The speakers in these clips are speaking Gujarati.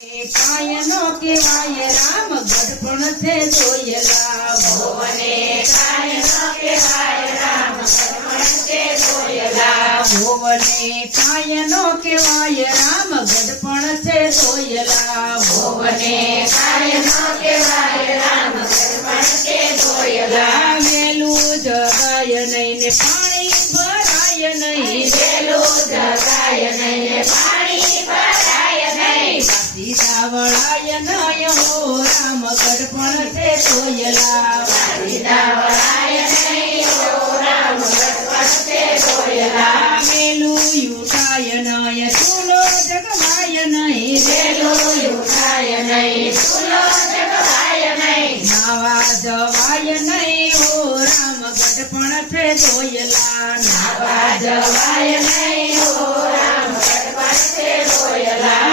કાયનો કેવાય રામ ગઢપણ છે જોયેલા ભુવને કાયનો કહેવાય રામ ગઢપણ છે જોયેલા. ભુવને કાયનો કેવાય રામ ગઢપણ છે જોયેલા ભુવને કાયનો કહેવાય રામ ગઢપણ છે જોયેલા. વેલું જગાય નહીં ને પાણી ભરાય નહીં વેલું જગાય નહીં ને પાણી ભરાય નહીં. સીતા વળાય નય હો રામ ગઢપણ છે જોયેલા સીતા વળાય નહીં હો રામ ગઢપણ છે જોયેલા. વેલું ઉઠાય નય ચૂલો જગવાય નહીં વેલું ઉઠાય નહીં ચૂલો જગવાય નહીં. નાવા જવાય નહીં હો રામ ગઢપણ છે જોયેલા નાવા જવાય નહીં હો રામ ગઢપણ છે જોયેલા.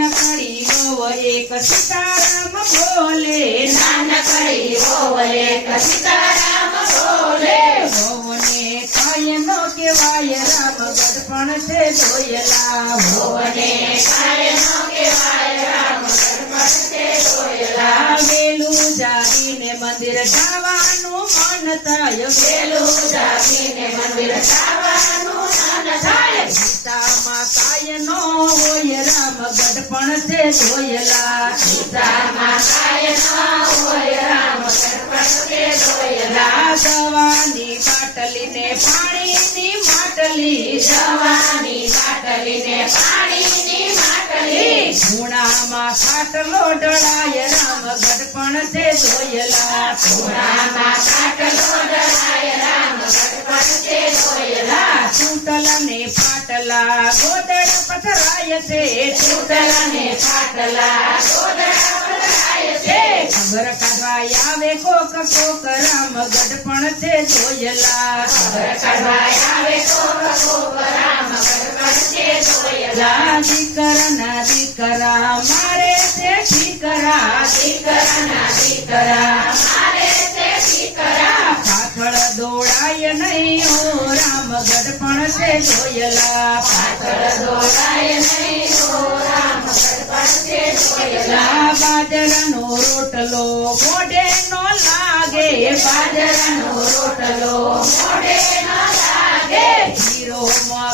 નાનકડી વહુ એક સીતારામ બોલે નાનકડી વહુ એક સીતારામ બોલે. વહુને કાયનો કેવાય રામ ગઢપણ છે જોયેલા ભુવને કાયનો કહેવાય રામ ગઢપણ છે જોયેલા. વેલું જાગીને મંદિર જવાનું મન થાય વેલું જાગીને મંદિર જવાનું મન થાય. સીતામાં કાયનો હોય રામ ગઢપણ છે જોયેલા સીતામાં કાયનો હોય રામ ગઢપણ છે જોયેલા. જવાની પાટલીને પાણીની માટલી જવાની માટલીને પાણીની માટલી. ખૂણામાં ખાટલો ડળાય રામ ગઢપણ છે જોયેલા ખૂણામાં ખાટલો ડળાય રામ ગઢપણ છે જોયેલા. ચૂંટલા ને પાટલા ગોદડ પથરાય છે ચૂંટલા ને પાટલા ગોદડા પથરાય છે. ખબર કાઢવા આવે કોક કોક રામ ગઢપણ છે જોયેલા ખબર કાઢવા આવે કોક કોક રામ ગઢપણ છે જોયેલા. દીકરાના દીકરા મારે છે દીકરા દીકરાના દીકરા મારે છે દીકરા. પાછળ દોડાય નહીં હો રામ ગઢપણ છે જોયેલા પાછળ દોડાય નહીં હો રામ ગઢપણ છે જોયેલા. બાજરાનો રોટલો મોઢે નો લાગે બાજરાનો રોટલો મોઢે ન લાગે. હીરો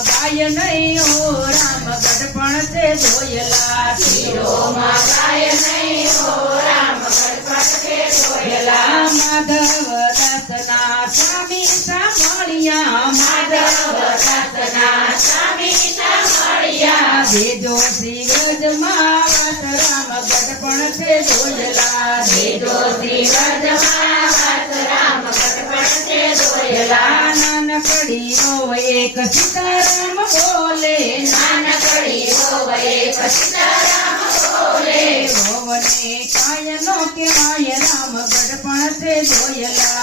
ગાય નહીં હો રામ ગઢપણ છે જોયેલા શિરોમાં ગાય નહીં હો રામ ગઢપણ છે જોયેલા. માધવ દાસના સ્વામી સાંભળ્યા માધવ દાસના સ્વામી સાંભળ્યા. દેજો શ્રી વ્રજમાં વાસ રામ ગઢપણ છે જોયેલા દેજો શ્રી વ્રજમાં વાસ રામ ગઢપણ છે જોયેલા. નાનકડી નો એક સીતારામ બોલે નાનકડી વહુ એક સીતારામ બોલે. ભવને કાયનો કેવાય રામ ગઢપણ છે જોયેલા